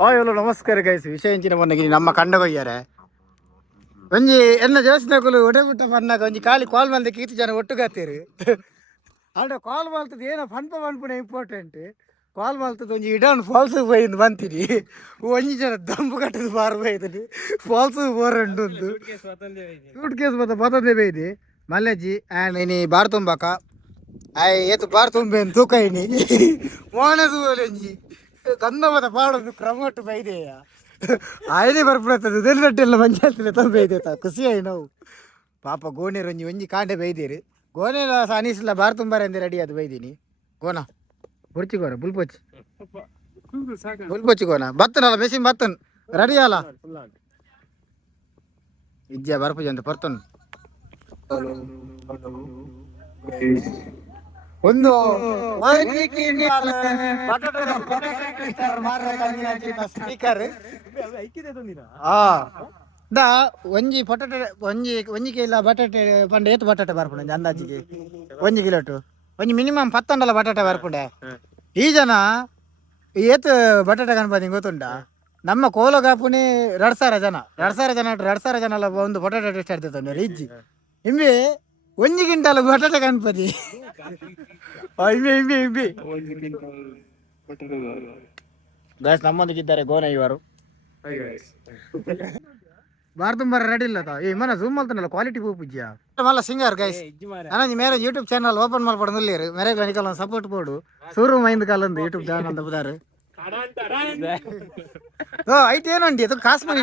Hello ನಮಸ್ಕಾರ guys ವಿಷಯ ಮೊನ್ನೆ ನಮ್ಮ ಕಂಡಗೊಯ್ಯಾರೆ ಒಂಜಿ ಎನ್ನ ಜೋಸ್ನಕುಲು ಒಡೆಬಿಟ್ಟ ಪನ್ನಾಗ ಒಂಜಿ ಖಾಲಿ ಕಾಲ್ ಮಲ್ದ ಕೀರ್ತಿ ಜನ ಒಟ್ಟುಗಾತೀರಿ ಅಲ್ಲ ಕಾಲ್ ಮಲ್ತದ ಏನೋ ಪನ್ಪ ಪನ್ಪುನ ಇಂಪಾರ್ಟೆಂಟ್ ಕಾಲ್ ಮಲ್ತದ ಒಂಜಿ ಇಡನ್ ಫಾಲ್ಸ್ ಬೈಂದು ಬಂತೀರಿ ಒಂಜಿ ಜನ ದಂಬು ಕಟ್ಟದು ಬಾರ್ ಬೈದನಿ ಫಾಲ್ಸ್ ಬೋರಂಡು ಒಂದು ಸೂಟ್ ಕೇಸ್ ಮತ್ತೆ ಬತಂದೆ ಬೈದಿ ಮಲ್ಲೆಜ್ಜಿ ಆ್ಯಂಡ್ ಇನಿ ಬಾರ್ ತುಂಬಾಕ ಆಯ್ ಏತು ಬಾರ್ ತುಂಬೆ ತೂಕ ಇನಿ ಮೋನದು ಒಂಜಿ ಗಂಧ ಮತ ಪಾಡೋದು ಪ್ರಮೋಟ್ ಬೈದೆಯ ಆಯ್ನೆ ಬರ್ಬಿಡತ್ತದು ಇದೆಲ್ಲ ಮಂಜಾತಿಲ್ಲ ತಂಬೈದೇತ ಖುಷಿಯಾಗಿ ನಾವು ಪಾಪ ಗೋಣೆರು ಒಂಜಿ ಒಂಜಿ ಕಾಂಡೆ ಬೈದೀರಿ ಗೋಣೆಲ ಅನಿಸಿಲ್ಲ ಬಾರ್ ತುಂಬಾರ ಅಂದೆ ರೆಡಿ ಅದು ಬೈದೀನಿ ಗೋಣ ಬುರ್ಚಿ ಗೋಣ ಬುಲ್ಪೊಚ್ಚಿ ಬುಲ್ಪೊಚ್ಚಿ ಗೋಣ ಬತ್ತನಲ್ಲ ಮೆಷಿನ್ ಬತ್ತನ್ ರೆಡಿ ಅಲ್ಲ ಇಜ್ಜ ಬರ್ಪುಜಿ ಅಂತ ಬರ್ತನ್ ಒಂದು ಸ್ಪೀಕರ್ ಒಂಜಿ ಪೊಟಾಟೆ ಒಂಜಿ ಕಿಲೋ ಬಟಾಟೆ ಪಂಡ ಏತು ಬಟಾಟೆ ಬರ್ಪುಂಡೆ ಅಂದಾಜಿಗೆ 1 ಕಿಲೋಟು ಒಂಜಿ ಮಿನಿಮಮ್ 10 ಬಟಾಟೆ ಬರ್ಪುಂಡೆ ಈ ಜನ ಏತು ಬಟಾಟೆ ಕನ್ಪದಿ ಗೊತ್ತುಂಡ ನಮ್ಮ ಕೋಲಗಾಪುನಿ 2,000 ಜನ 2,000 ಜನ ಎಲ್ಲ ಒಂದು ಪೊಟಾಟೆ ಟೇಸ್ಟ್ ಆಡ್ತಿತ್ತು ರಿಜ್ಜಿ ಇಂಬಿ 1 ಕ್ವಿಂಟಲ್ ಬಟಾಟೆ ಕನ್ಪದಿ ಇಂಬಿ ಗಾಯ್ಸ್ ನಮ್ಮೊಂದಿಗಿದ್ದಾರೆ ಗೋನ ಇವರು ಬಾರ್ ತುಂಬಾರ ರೆಡಿ ಇಲ್ಲ ಈ ಮನ ಜೂಮ್ ಮಾಡ್ತಾನಲ್ಲ ಕ್ವಾಲಿಟಿ ಪೂಜ್ಯ ಮಲ್ಲ ಸಿಂಗರ್ ಗೈಸ್ ನಾನು ಮೇರೆ ಯೂಟ್ಯೂಬ್ ಚಾನಲ್ ಓಪನ್ ಮಾಡ್ಪಡ ನುಲ್ಲಿರು ಮೇರೆ ಗಣಿಕಲ್ಲ ಸಪೋರ್ಟ್ ಬೋಡು ಸೂರು ಮೈಂದ್ ಕಾಲಂದು ಯೂಟ್ಯೂಬ್ ಚಾನಲ್ ಅಂತ ಬುದಾರು ಐಟ್ ಏನಂಡಿ ಅದು ಕಾಸ್ ಮನಿ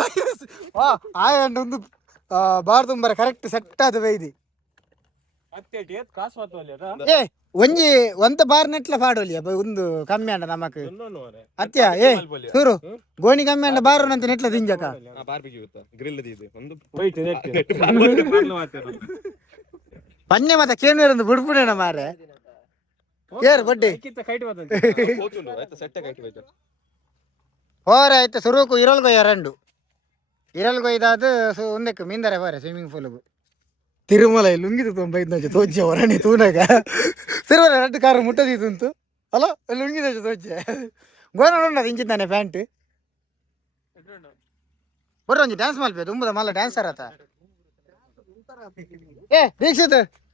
ವೈರಸ್ ಒಂದು ಬಾರ್ ತುಂಬಾರ ಕರೆಕ್ಟ್ ಸೆಟ್ ಆದ ಬೈದಿ ಏ ಒಂಜಿ ಒಂತ ಬಾರ್ ನೆಟ್ಲ ಪಾಡೋಲಿ ಒಂದು ಕಮ್ಮಿ ಅಂಡ ನಮಕ್ ಅತ್ಯ ಏ ಸೂರು ಗೋಣಿ ಕಮ್ಮಿ ಅಂಡ ಬಾರು ಅಂತ ನೆಟ್ಲ ದಿಂಜಕ ಪನ್ನೆ ಮತ ಕೇನುವೇರೊಂದು ಬುಡ್ಪುಡೇನ ಮಾರೆ ಏರ್ ಬಡ್ಡಿ ಹೋರ ಆಯ್ತು ಸುರುಕು ಇರಲ್ಗೊಯ್ಯ ರಂಡು ಇರಲ್ಗೊಯ್ದಾದ ಒಂದಕ್ಕೆ ಮೀಂದರೆ ಹೋರೆ ಸ್ವಿಮ್ಮಿಂಗ್ ಪೂಲ್ಗು ತಿರುಮಲ ಲುಂಗಿದು 95 ತೋಜೆ ಹೊರಣಿ ತೂನಾಗ ತಿರುಮಲ 2 ಕಾರು ಮುಟ್ಟದಿತ್ತು ಅಲ್ಲ ಲುಂಗಿದ ತೋಜೆ ಗೋನ ಉಂಡದು ಇಂಚಿದ್ದಾನೆ ಪ್ಯಾಂಟ್ ಬರ್ರ ಒಂಜಿ ಡ್ಯಾನ್ಸ್ ಮಲ್ಪೆ ತುಂಬದ ಮಲ್ಲ ಡ್ಯಾನ್ಸರ್ ಆತ ಏ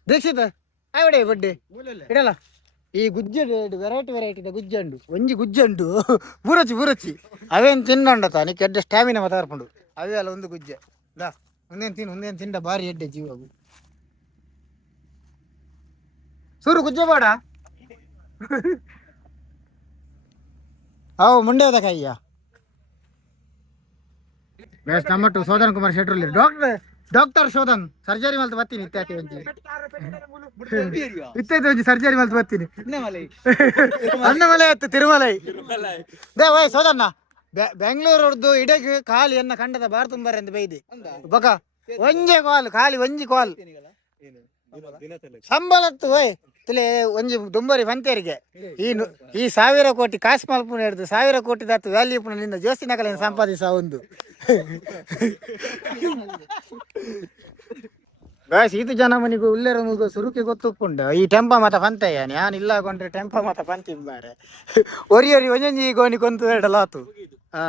ದೀಕ್ಷಿತ್ ಆವಡೆ ಬಡ್ಡೆ ಇಡಲ್ಲ ಈ ಗುಜ್ಜ ವೆರೈಟಿ ಗುಜ್ಜಂಡು ಒಂಜಿ ಗುಜ್ಜಂಡು ಬೂರಚ್ಚಿ ಅವೇನು ತಿನ್ನೊಂಡತ ನೀ ಎಡ್ಡೆ ಸ್ಟ್ಯಾಮಿನ ಮಾತಾಡ್ಕೊಂಡು ಅವೇ ಅಲ್ಲ ಒಂದು ಗುಜ್ಜೆ ದಾ ಒಂದೇನು ತಿಂಡ ಭಾರಿ ಎಡ್ಡೆ ಜೀವ ಸೂರು ಗುಜ್ಜೆ ಬಾಡ ಅವು ಮುಂಡೆದ ಕೈಯ ನಮ್ಮಟ್ಟು ಶೋಧನ್ ಕುಮಾರ್ ಶೆಟ್ರಲ್ಲಿ ಡಾಕ್ಟರ್ ಶೋಧನ್ ಸರ್ಜರಿ ಮಲ್ತು ಬರ್ತೀನಿ ಇತ್ತೈತೆ ಒಂಜಿ ಸರ್ಜರಿ ಮಲ್ತು ಬರ್ತೀನಿ ಅನ್ನಮಲೆ ಆಯ್ತು ತಿರುಮಲೈ ದೇ ವಯ್ ಶೋಧನ್ನ ಬೆಂಗಳೂರದ್ದು ಇಡಗ್ ಖಾಲಿ ಎನ್ನ ಕಂಡದ ಬಾರ್ ತುಂಬಾರೆ ಅಂತ ಬೈದಿ ಬಕ ಒಂಜೆ ಕಾಲ್ ಖಾಲಿ ಒಂಜಿ ಕಾಲ್ ಸಂಬಳತ್ತು ಹೋಯ್ ತುಲೆ ಒಂಜಿ ದುಂಬರಿ ಬಂತೇರಿಗೆ ಈ 1,000 ಕೋಟಿ ಕಾಸು ಮಲ್ಪುನ ಹಿಡಿದು 1,000 ಕೋಟಿ ದತ್ತು ವ್ಯಾಲ್ಯೂ ಪುನಲಿಂದ ಜೋಸ್ತಿ ನಕಲಿನ ಸಂಪಾದಿಸ ಒಂದು ಗಾಯ್ಸ್ ಇದು ಜನ ಮನಿಗೂ ಉಲ್ಲೇರ ಸುರುಕಿ ಗೊತ್ತುಪ್ಪುಂಡು ಈ ಟೆಂಪ ಮತ ಪಂತಯ್ಯ ನಾನು ಇಲ್ಲ ಕೊಂಡ್ರೆ ಟೆಂಪ ಮತ ಪಂತಿಂಬಾರೆ ಒರಿ ಒಂಜಿ ಗೋಣಿ ಕೊಂತು ಹೇಳಲಾತು ಹಾ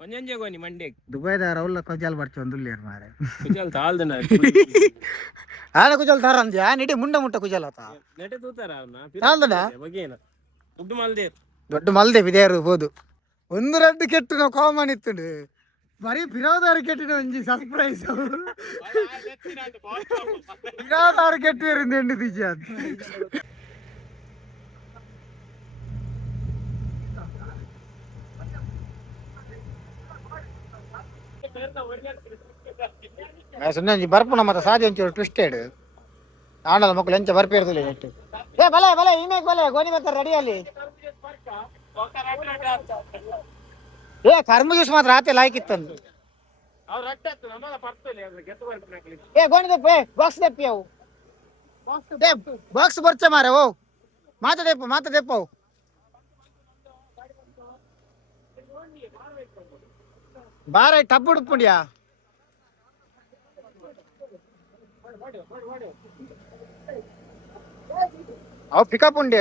ಒಂಜಂಜೆ ಗೋಣಿ ಮಂಡೆ ದುಬೈದಾರ ಉಲ್ಲ ಕೊಜಾಲ್ ಬರ್ಚು ಒಂದು ಉಲ್ಲೇರ್ ಮಾರೆ ಕುಜಾಲ್ ತಾಲ್ದನ ಆನ ಕುಜಾಲ್ ತಾರ ಅಂದ್ಯಾ ನಿಡಿ ಮುಂಡ ಮುಟ್ಟ ಕುಜಾಲ್ ಆತ ನೆಟೆ ತೂತಾರ ಅವನ ತಾಲ್ದನ ಬಗೇನ ದೊಡ್ಡ ಮಲ್ದೆ ಬಿದೇರು ಹೋದು ಒಂದು ರಡ್ಡು ಕೆಟ್ಟು ನಾವು ಕಾಮನ್ ಇತ್ತುಂಡು ಬರೀ ಬಿರಾದಾರ ಕೆಟ್ಟಿನ ಒಂಜಿ ಸರ್ಪ್ರೈಸ್ ಬಿರಾದಾರ ಕೆಟ್ಟಿರಿಂದ ಎಂಡು ದಿಜ ಸುಮ್ಮನೆ ಬರ್ಪುನ ಮತ್ತೆ ಸಾಧ್ಯ ಒಂಚೂರು ಟ್ವಿಸ್ಟೆಡ್ ಆಣದ ಮಕ್ಕಳು ಎಂಚ ಬರ್ಪಿರ್ತದೆ ನೆಟ್ಟು ಏ ಬಲೆ ಇಮೇಕ್ ಬಲೆ ಗೋಣಿ ಬರ್ತಾರೆ ರೆಡಿಯಲ್ಲಿ ಏ ಕರ್ಮ ಜ್ಯೂಸ್ ಮಾತ್ರ ಆತೆ ಲಾಯ್ಕಿತ್ತಂದು ಏ ಗೋಣಿ ದೆಪ್ಪ ಬಾಕ್ಸ್ ದೆಪ್ಪಿ ಅವು ಬಾಕ್ಸ್ ಬರ್ಚ ಮಾರೆ ಓ ಮಾತ ದೆಪ್ಪ ಅವು ಬಾರ ಟಬ್ ಉಡುಪುಂಡ್ಯಾ ಅವು ಪಿಕಪ್ ಉಂಡೆ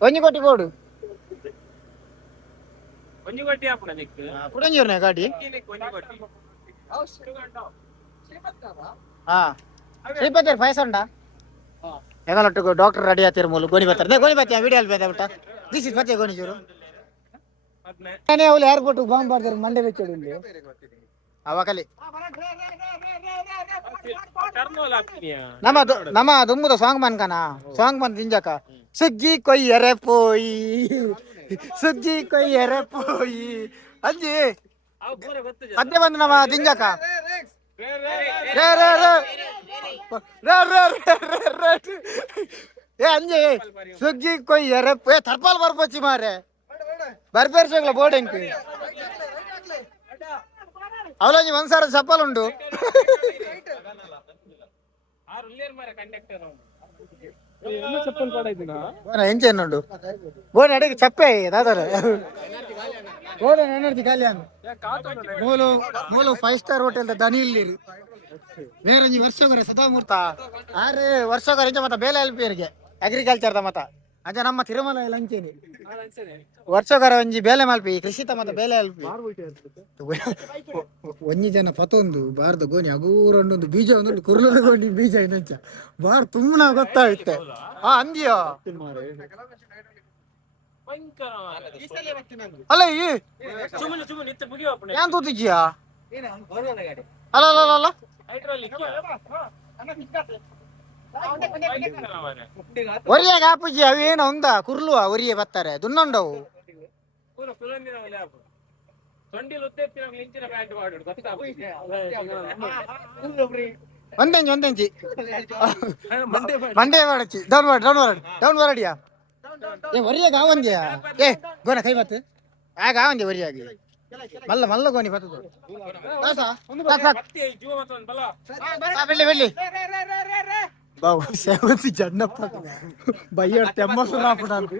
ಒಂಜಿ ಕೊಟ್ಟಿ ಕೊಡು ಕುಡಂಜೂರ್ನ ಗಾಡಿ ಹಾ ಶ್ರೀಪತಿ ಪೈಸಾ ಉಂಟಾ ಹೆಂಗಲೊಟ್ಟು ಡಾಕ್ಟರ್ ರೆಡಿ ಆತಿರ್ ಮೂಲ ಗೋಣಿ ಬರ್ತಾರೆ ಗೋಣಿ ಬರ್ತೀಯ ವಿಡಿಯೋ ಅಲ್ಲಿ ಬೇದ ಬಿಟ್ಟ ದಿಸ್ ಇಸ್ ಮತ್ತೆ ಗೋಣಿ ಚೂರು ನಾನೇ ಅವಳು ಏರ್ಪೋರ್ಟ್ ಬಾಂಬ್ ಬರ್ತಾರೆ ಮಂಡೆ ಬೆಚ್ಚೋಡು ಅವಕಲಿ ನಮ್ಮ ದುಮ್ಮದ ಸಾಂಗ್ ಮನ್ಕನ ಸಾಂಗ್ ಬಂದ್ ತಿಂಜಕ ಸುಗ್ಗಿ ಕೊಯ್ಯರೆ ಪೋಯಿ ಸುಗ್ಗಿ ಕೊಯ್ಯರೆ ಪೋಯಿ ಅಂಜಿ ಅದೇ ಬಂದು ನಮ್ಮ ತಿಂಜಕ ಏ ಅಂಜಿ ಸುಗ್ಗಿ ಕೊಯ್ಯರೆ ಏ ತರ್ಪಾಲ್ ಬರ್ಪಚ್ಚಿ ಮಾರೆ ಬರ್ಬೇರ್ಸೋಗ್ಲ ಬೋರ್ಡ್ ಅವಲಂಜಿ ಒಂದ್ಸಾರ ಚಪ್ಪಲ್ ಉಂಟು ಎಂಚೆನ್ನುಂಡು ಬೋನ್ ಅಡಿಗೆ ಚಪ್ಪೆ ದಾದರ ಬೋನ್ ಎನರ್ಜಿ ಖಾಲಿ ಮೂಲು ಮೂಲು 5 ಸ್ಟಾರ್ ಹೋಟೆಲ್ ದನಿ ಇಲ್ಲಿ ಬೇರೆ ವರ್ಷಗರೆ ಸದಾಮೂರ್ತ ಆರೆ ವರ್ಷಗರೆ ಇಂಚ ಮತ್ತ ಬೇಲೆ ಅಲ್ಪಿಯರಿಗೆ ಅಗ್ರಿಕಲ್ಚರ್ದ ಮತ ಅಂಚ ನಮ್ಮ ತಿರುಮಲ ಲಂಚೇನಿ ವರ್ಷಗರ ಒಂಜಿ ಬೇಲೆ ಮಲ್ಪಿ ಕೃಷಿತ ಮತ ಬೇಲೆ ಅಲ್ಪಿ ಒಂಜಿ ಜನ ಪತೊಂದು ಬಾರ್ದ ಗೋಣಿ ಅಗೂರೊಂದೊಂದು ಬೀಜ ಒಂದು ಕುರ್ಲದ ಗೋಣಿ ಬೀಜ ಇನ್ನಂಚ ಬಾರ್ ತುಂಬಾ ಗೊತ್ತಾಗುತ್ತೆ ಹಾ ಅಂದಿಯೋ ಅಲ್ಲ ಈ ಏನ್ ತೂತಿಜ್ಜಿಯಾ ಅಲ್ಲ ಅಲ್ಲ ಅಲ್ಲ ಒರಿಯಾಗ ಹಾಪುಜಿ ಅವೇನೋ ಒಂದ ಕುರ್ಲುವ ಒರಿಯೆ ಬರ್ತಾರೆ ದುನ್ನೊಂಡವು ಒಂದೆಂಚಿ ಮಂಡೇ ಮಾಡಚ್ಚಿ ಡೌನ್ ಮಾಡಡಿಯಾ ಏ ಒರಿಯಾಗ ಆವಂದ್ಯಾ ಏ ಗೋನ ಕೈ ಬತ್ತು ಆಗ ಆವಂದ್ಯ ಒರಿಯಾಗಿ ಮಲ್ಲ ಮಲ್ಲ ಗೋನಿ ಬತ್ತದು ಬೆಳ್ಳಿ ಬೆಳ್ಳಿ ಬಾವು ಸೇವಸಿ ಜನ್ನಪ್ಪ ಬಯ್ಯ ತೆಮ್ಮ ಸುರಾಪುಡಾಂತ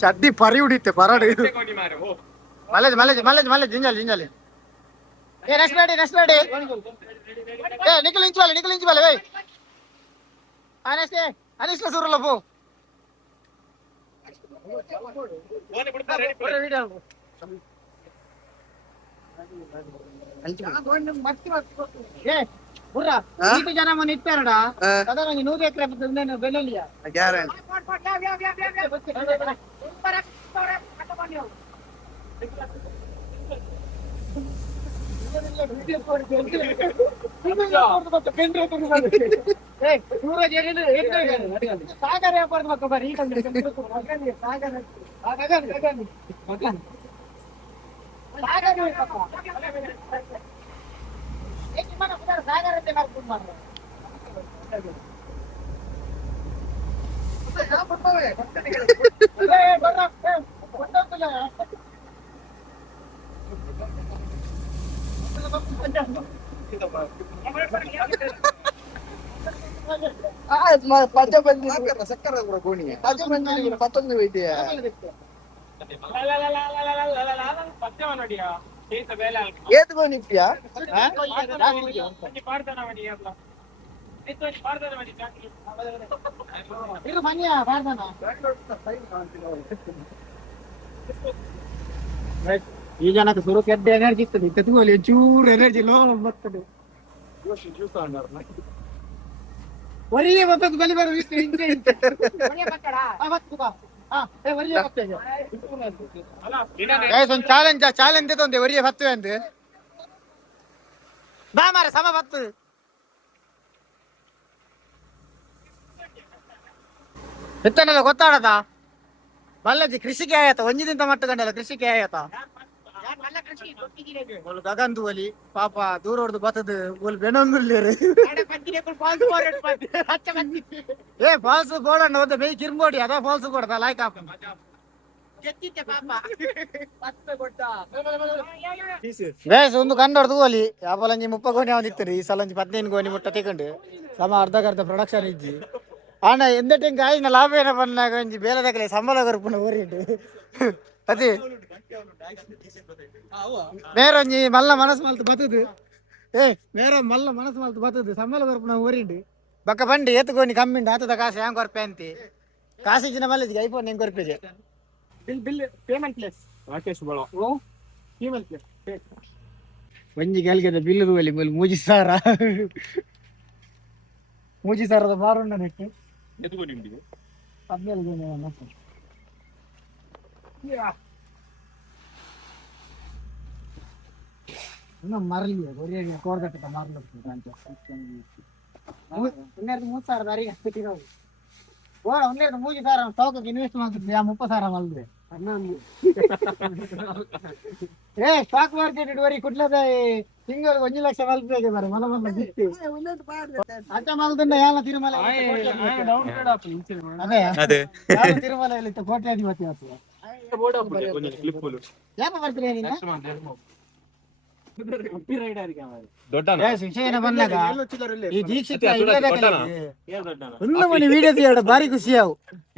ಚಡ್ಡಿ ಪರಿ ಉಡಿತೆ ಪರಡು ಮಲ್ಲೇಜ್ ಮಲ್ಲೇಜ್ ಮಲ್ಲೇಜ್ ಮಲ್ಲೇಜ್ ಜಿಂಜಾಲಿ ಏ ನೆಕ್ಸ್ಟ್ ರೆಡಿ ಏ ನಿಖಿಲ್ ಇಂಚು ಬಾಲೆ ವೇ ಅನಿಸ್ಲ ಸೂರಲ್ಲ ಪೋ ಜನ ಮನೆ ಇತ್ತಾರಡ ಅದರ 100 ಎಕರೆ ಬೆಲೆಲಿಯ ಸಾಗರ ವ್ಯಾಪಾರದ ಮಕ್ಕ ಬರೀ ಸಾಗರ ಈ ಜನಕ್ಕೆ ಸುರು ಕೆಡ್ಡ ಎನರ್ಜಿ ಇರ್ತದೆ ತೆಗೆದುಕೊಳ್ಳಿ ಚೂರು ಎನರ್ಜಿ ಲೋ ಬರ್ತದೆ ಒರಿಯೇ ಬರ್ತದೆ ಬಲಿ ಬರೋ ಚಾಲೆಂಜ್ ತಂದೆ ಒರಿಯೇ ಬರ್ತವೆ ಅಂತ ಬಾ ಮಾರ ಸಮ ಬತ್ತು ಎತ್ತನೆಲ್ಲ ಗೊತ್ತಾಡದ ಮಲ್ಲಜಿ ಕೃಷಿಗೆ ಆಯತ ಒಂಜಿದಿಂದ ಮಟ್ಟಗಂಡಲ್ಲ ಕೃಷಿಗೆ ಆಯತ ಗಗನ್ ದುವಲಿ ಪಾಪ ದೂರ ಹೊಡೆದು ಬತ್ತದು ಒಲ್ ಬೆನೊಂದುಲ್ಲೇರು ಏ ಫಾಲ್ಸ್ ಬೋಡಣ್ಣ ಹೋದ ಬೈ ಕಿರ್ಬೋಡಿ ಅದ ಫಾಲ್ಸ್ ಕೊಡದ ಲಾಯ್ಕ ಬೇಸ್ ಒಂದು ಕಂಡೋಡ್ದು ಓಲಿ ಯಾಪಲಂಜಿ 30 ಗೋಣಿ ಅವನಿತ್ತರಿ ಈ ಸಲ 15 ಗೋಣಿ ಮುಟ್ಟ ತೆಕೊಂಡು ಸಮ ಅರ್ಧ ಪ್ರೊಡಕ್ಷನ್ ಇಜ್ಜಿ ಅಣ್ಣ ಎಂದಟಿಂಗ್ ಆಯ್ನ ಲಾಭ ಏನ ಬಂದಾಗ ಒಂಜಿ ಬೇಲದಾಗಲೇ ಸಂಬಳ ಕೊರ್ಪುನ ಓರಿಟ್ಟು ಅದೇ ಬೇರೊಂಜಿ ಮಲ್ಲ ಮನಸ್ಸು ಮಲ್ತು ಬತ್ತದು ఏ వేరే మళ్ళీ మనసు మళ్ళీ బతుకుతుంది సమ్మల వరకు నా ఊరిండి బక్క బండి ఎత్తుకొని కమ్మిండి అతద కాసు ఏం కొరపే అంతే కాసు ఇచ్చిన మళ్ళీ ఇది అయిపోయి నేను కొరిపేది bill bill payment place Rakesh ಬಳ ಓ ಪೇಮೆಂಟ್ ಪ್ಲೇಸ್ ಒಂಜಿ ಗೆಲ್ಗೆದ ಬಿಲ್ಲು ತೋಲಿ ಮೂಲಿ ಮೂಜಿ ಸಾರದ ಮಾರುಂಡ ನೆಟ್ಟು ಎದುಗೋ ನಿಮ್ಗೆ 17 ಇನ್ನು ಮರಲಿ ಒರೇ ಕೋರ್ಗಟ್ಟ ಮಾರ್ಲು ಅಂತ 3,000 ದಾರಿಗೆ ಅಷ್ಟಿರೋದು ಓಡ 3,000 ತೋಕಕ್ಕೆ ಇನ್ವೆಸ್ಟ್ ಮಾಡ್ತಿದ್ದೆ 30,000 ಮಲ್ದ್ರೆ ಏ ಸ್ಟಾಕ್ ಮಾರ್ಕೆಟ್ ಇಡುವರಿ ಕುಟ್ಲದ ತಿಂಗಳು 1 ಲಕ್ಷ ಮಲ್ಪೇಗೆ ಬರ ಮಲ ಮಲ್ಲ ಬಿಟ್ಟು ಅಟ್ಟ ಮಲ್ದಂಡ ಯಾವ ತಿರುಮಲ ಅದೇ ಯಾವ ತಿರುಮಲ ಕೋಟ್ಯಾಧಿಪತಿ ಆಗ್ತದೆ ಯಾಪ ಬರ್ತೀರಿ ನೀನು ಈ ದೀಕ್ಷಿತ ಒಂದು ಮನೆ ವಿಡಿಯೋ తీయడ ಭಾರಿ ಖುಷಿಯಾವು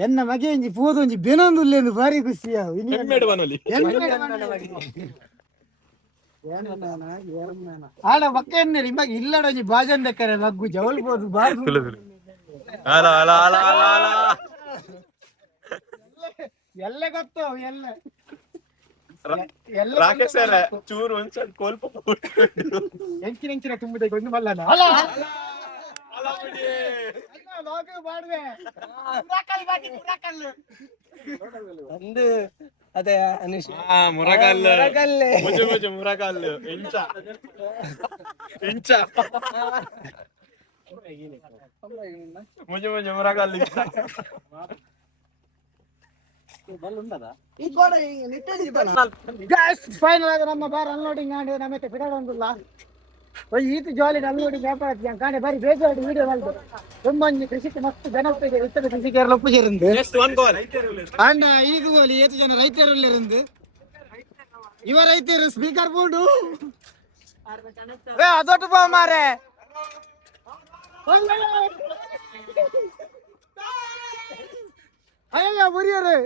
ಎನ್ನ ಮಗೆ ಒಂಜಿ ಪೋದು ಒಂಜಿ ಬೆನೊಂದುಲ್ಲೆಂದು ಭಾರಿ ಖುಷಿಯಾವು ಆಡ ಬಕ್ಕ ಎನ್ನರಿ ಇವಾಗ ಇಲ್ಲಡ ಒಂಜಿ ಬಾಜನ್ ದಕ್ಕರೆ ಮಗ್ಗು ಜವಲ್ಬೋದು ಬಾರಿ ಎಲ್ಲ ಗೊತ್ತು ಎಲ್ಲ ಚೂರು ಒಂದ್ಸಲ ಕೋಲ್ಪ ಎಂಚಿನ ತುಂಬಿದೆ ಒಂದು ಮಲ್ಲನ ಒಂದು ಅದೇ ಮುರಗಲ್ಲು ಮುರಗಲ್ಲು ಇಂಚ ಮುಜೆ ಮುರಗಲ್ಲು ಫೈನಲ್ ಆಗ ನಮ್ಮ ಬಾರ್ ಅನ್ಲೋಡಿಂಗ್ ಆಂಡ್ ನಮಗೆ ಬಿಡೋದಿಲ್ಲ ಈತ ಜಾಲಿ ಅನ್ಲೋಡಿಂಗ್ ವ್ಯಾಪಾರ ಕಾಣೆ ಬಾರಿ ಬೇಜಾರು ವಿಡಿಯೋ ಮಾಡ್ದು ತುಂಬ ಕೃಷಿಗೆ ಮಸ್ತ್ ಜನಪ್ರಿಯ ಇತರ ಕೃಷಿಗೆ ಒಪ್ಪು ಸೇರಿಂದು ಅಂಡ್ ಈಗ ಗೋಲಿ ಏತು ಜನ ರೈತರು ಇವ ರೈತರು ಸ್ಪೀಕರ್ ಬೋರ್ಡು ಅದೊಟ್ಟು ಬಾ ಮಾರೆ ಅಯ್ಯ ಮುರಿಯರು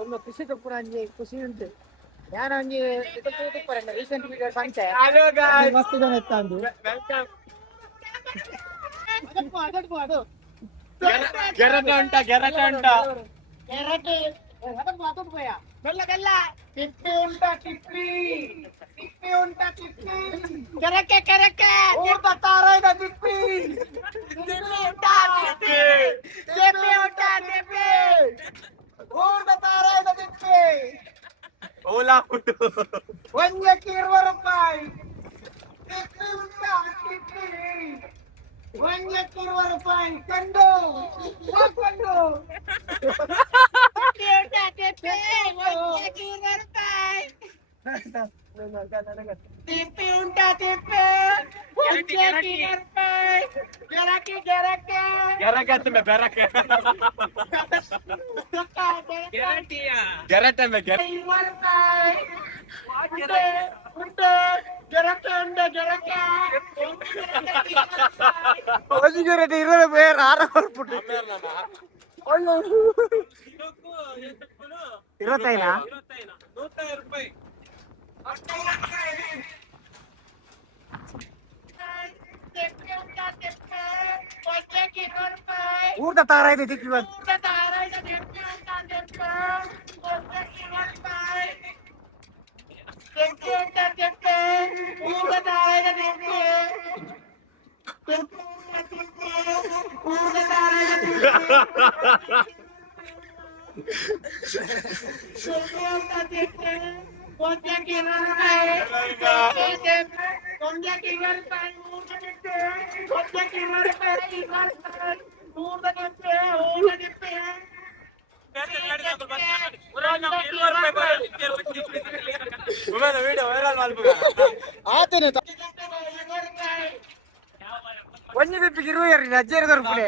ಒಂದು ಖುಷಿ ತಪ್ಪು ಖುಷಿ ಉಂಟು ನಾನು ಹಂಗೆ ರೀಸೆಂಟ್ ವಿಡಿಯೋ ಮಸ್ತ್ ಜನ ಎತ್ತ ಅಂದು ಗೆರಟೆ ಉಂಟಾ ಟಿಪ್ಪಿ ಉಂಟಾ ಟಿಪ್ಪಿ ಉಂಟಾ ಟಿಪ್ಪಿ ಕೆರಕೆ ಊಟ ತಾರಾಯ್ದ ಟಿಪ್ಪಿ ಉಂಟಾ ಟಿಪ್ಪಿ ಊಟ ತಾರಾಯ್ದ ಟಿಪ್ಪಿ ಓಲಾ ಒಂದಕ್ಕೆ 20 ರೂಪಾಯಿ ಟಿಪ್ಪಿ ಉಂಟಾ ಟಿಪ್ಪಿ ಒಂದಕ್ಕೆ 20 ರೂಪಾಯಿ ಕಂಡು ಟಿಪ್ಪಿ ಉಂಟಾ ಟಿಪ್ಪಿ ಊಟ ತಾರಾಯ್ತು ತಿಪ್ಪಿ ಒಂಜಿ ದಿಪ್ಪಿಗೆ 20 ಅಜ್ಜೇರು ಗರ್ಪುಡೆ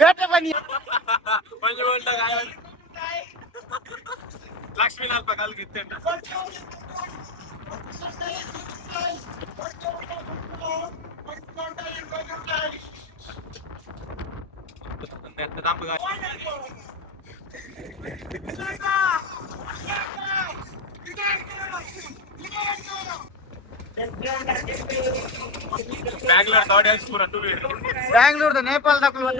ಬೇಟೆ ಬನ್ನಿ ಲಕ್ಷ್ಮೀ ನಾಲ್ಕ ಕಾಲ್ಗಿತ್ತೆ ಬ್ಯಾಂಗ್ಳೂರ್ ಆಡಿಯನ್ಸ್ ಪೂರ ಟೂ ಬ್ಯಾಂಗ್ಳೂರ್ದ ನೇಪಾಳ ತಗೊಳ್ಳುವ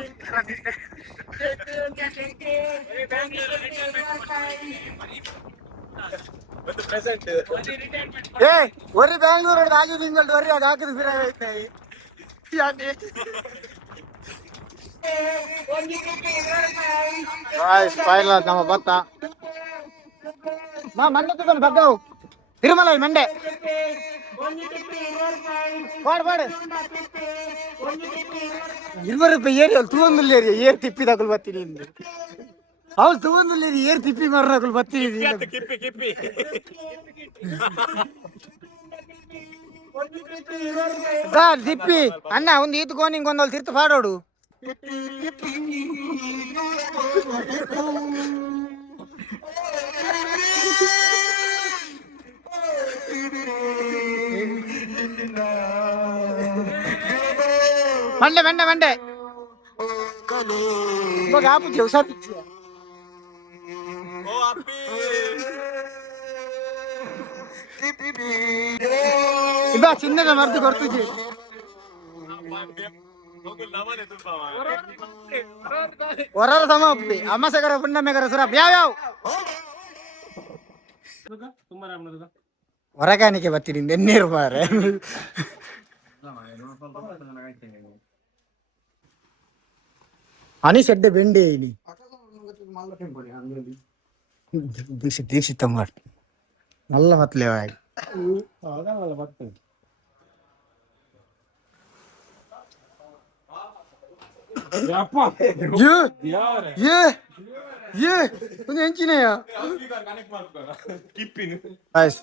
ಒಂದು ಪ್ರೆಸೆಂಟ್ ಏ ಒರಿ ಬ್ಯಾಂಗ್ಳೂರ್ ರಾಜು ನಿಂಗಲ್ದು ಒರಿ ಅದು ಹಾಕಿದ ಫಿರ ಫೈನಲ್ ನಮ್ಮ ಭತ್ತ ಮಂಡೆ ತಗೊಂಡು ಬಗ್ಗವು ತಿರುಮಲ ಮಂಡೆ ಪಾಡು ಪಾಡು 20 ರೂಪಾಯಿ ಏರಿ ಅವ್ಳು ತೂವೊಂದುಲ್ಲೇರಿ ಏರ್ ತಿಪ್ಪಿ ತಗೊಳ್ ಬರ್ತೀನಿ ಅವ್ಳು ತೂವೊಂದುಲ್ಲೇರಿ ಏರ್ ತಿಪ್ಪಿ ಮರ್ರಗಳು ಬರ್ತೀನಿ ಕಿಪ್ಪಿ ಕಿಪ್ಪಿ ತಿಪ್ಪಿ ಅಣ್ಣ ಒಂದು ಈತ್ ಗೋನಿಂಗ್ ಒಂದೊಂದು ತಿರ್ತು ಪಾಡೋಡು ಮಂಡೆ ಮಂಡೆ ಮಂಡೆ ಇವಾಗ ಆಪುತ್ತಿ ಹುಷಾರ್ ಓ ಅಪ್ಪಿ ಇಬ್ಬ ಚಿನ್ನದ ಮರ್ದು ಕೊಡ್ತಿದ್ವಿ ಹೊರರ ಸಮ ಒಪ್ಪಿ ಅಮ್ಮಸಗರ ಪುಣ್ಣಮೆಗರ ಸುರ ಯಾವ್ಯಾವ ಹೊರಗಾನಿಕೆ ಬರ್ತೀನಿ ನೆನ್ನೇರು ಮಾರೆ అని చెడ్డ బెండే ఇది దీక్షిత మాట నల్ల మతలేవా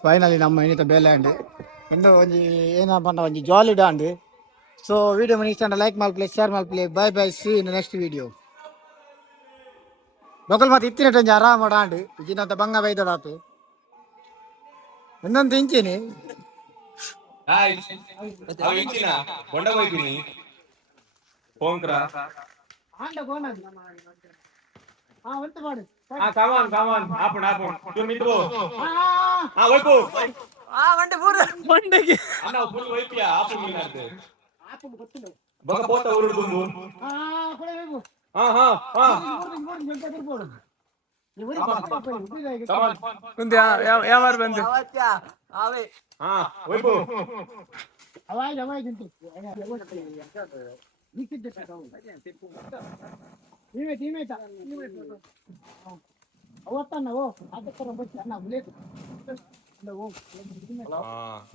ಫೈನಲಿ ನಮ್ಮ ಇನ್ನಿತ ಬೇಲೆ ಅಂಡಿ ಇಂದು ಒಂಜಿ ಏನಪ್ಪ ಅಂಡ ಒಂಜಿ ಜಾಲಿ ಡಾಂಡ್ ಸೊ ವಿಡಿಯೋ ಮನಿ ಇಷ್ಟ ಲೈಕ್ ಮಾಡ್ಪ್ಲೇ ಶೇರ್ ಮಾಡ್ಪ್ಲೇ bye bye see in next video ಬೊಕಲ್ ಮತ್ತೆ ಇತ್ತಿನ ಆರಾಮ ಡಾಂಡ್ ಇಜಿನಂತ ಬಂಗ ಬೈದದಾತು ಇನ್ನೊಂದು ಇಂಚಿನಿ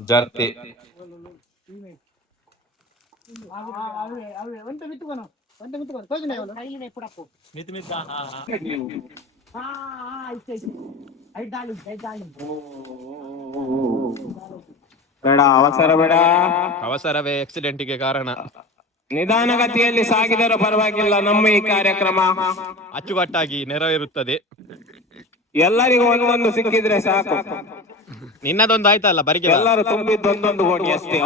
ಜರ್ತಿ ಬೇಡ ಅವಸರ ಬೇಡ ಅವಸರವೇ ಆಕ್ಸಿಡೆಂಟ್ಗೆ ಕಾರಣ. ನಿಧಾನಗತಿಯಲ್ಲಿ ಸಾಗಿದರೂ ಪರವಾಗಿಲ್ಲ. ನಮ್ಮ ಈ ಕಾರ್ಯಕ್ರಮ ಅಚ್ಚುಕಟ್ಟಾಗಿ ನೆರವೇರುತ್ತದೆ. ಎಲ್ಲರಿಗೂ ಒಂದೊಂದು ಸಿಕ್ಕಿದ್ರೆ ಸಾಕು. ನಿನ್ನದೊಂದು ಆಯ್ತಲ್ಲ ಬರಿಗೆ ಎಲ್ಲರೂ ತುಂಬಿದ್ದೊಂದೊಂದು ಕೋಟಿ ಅಷ್ಟೇ.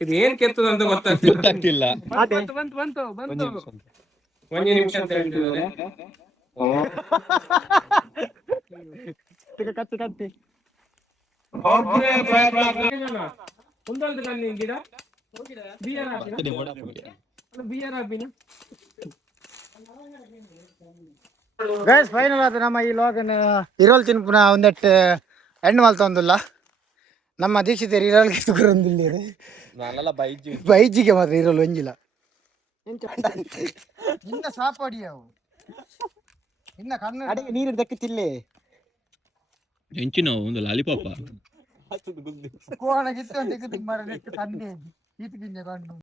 ಇದು ಏನ್ ಕೆತ್ತದಂತ ಗೊತ್ತಾಗ್ತಿಲ್ಲ. ಒಂದು ನಿಮಿಷ ಅಂತ ಹೇಳ್ತಿದ್ದಾರೆ. ಕತ್ತಿ ಕತ್ತಿ ಗೈಸ್ ಫೈನಲ್ ಆದ ನಮ್ಮ ಈ ಲಾಗನ್ ಇರೋಲ್ ತಿನ್ಪುನ ಒಂದೆಟ್ಟು ಹೆಣ್ಣು ಮಲ್ತೊಂದಿಲ್ಲ. ನಮ್ಮ ದೀಕ್ಷಿತರು ಇರೋಲ್ಗೆ ತಗೊಂದಿಲ್ಲ ಬೈಜಿಗೆ ಮಾತ್ರ ಇರೋಲ್ ಒಂಜಿಲ್ಲ ಇನ್ನ ಸಾಪಾಡಿ ಅವು ಇನ್ನ ಕಣ್ಣು ಅಡಿಗೆ ನೀರು ದಕ್ಕತಿಲ್ಲೇ ಹೆಂಚಿನ ಒಂದು ಲಾಲಿಪಾಪ ಕೋಣ ಗಿತ್ತು ತಂದೆ ಈತ ಗಿಂಜ ಕಣ್ಣು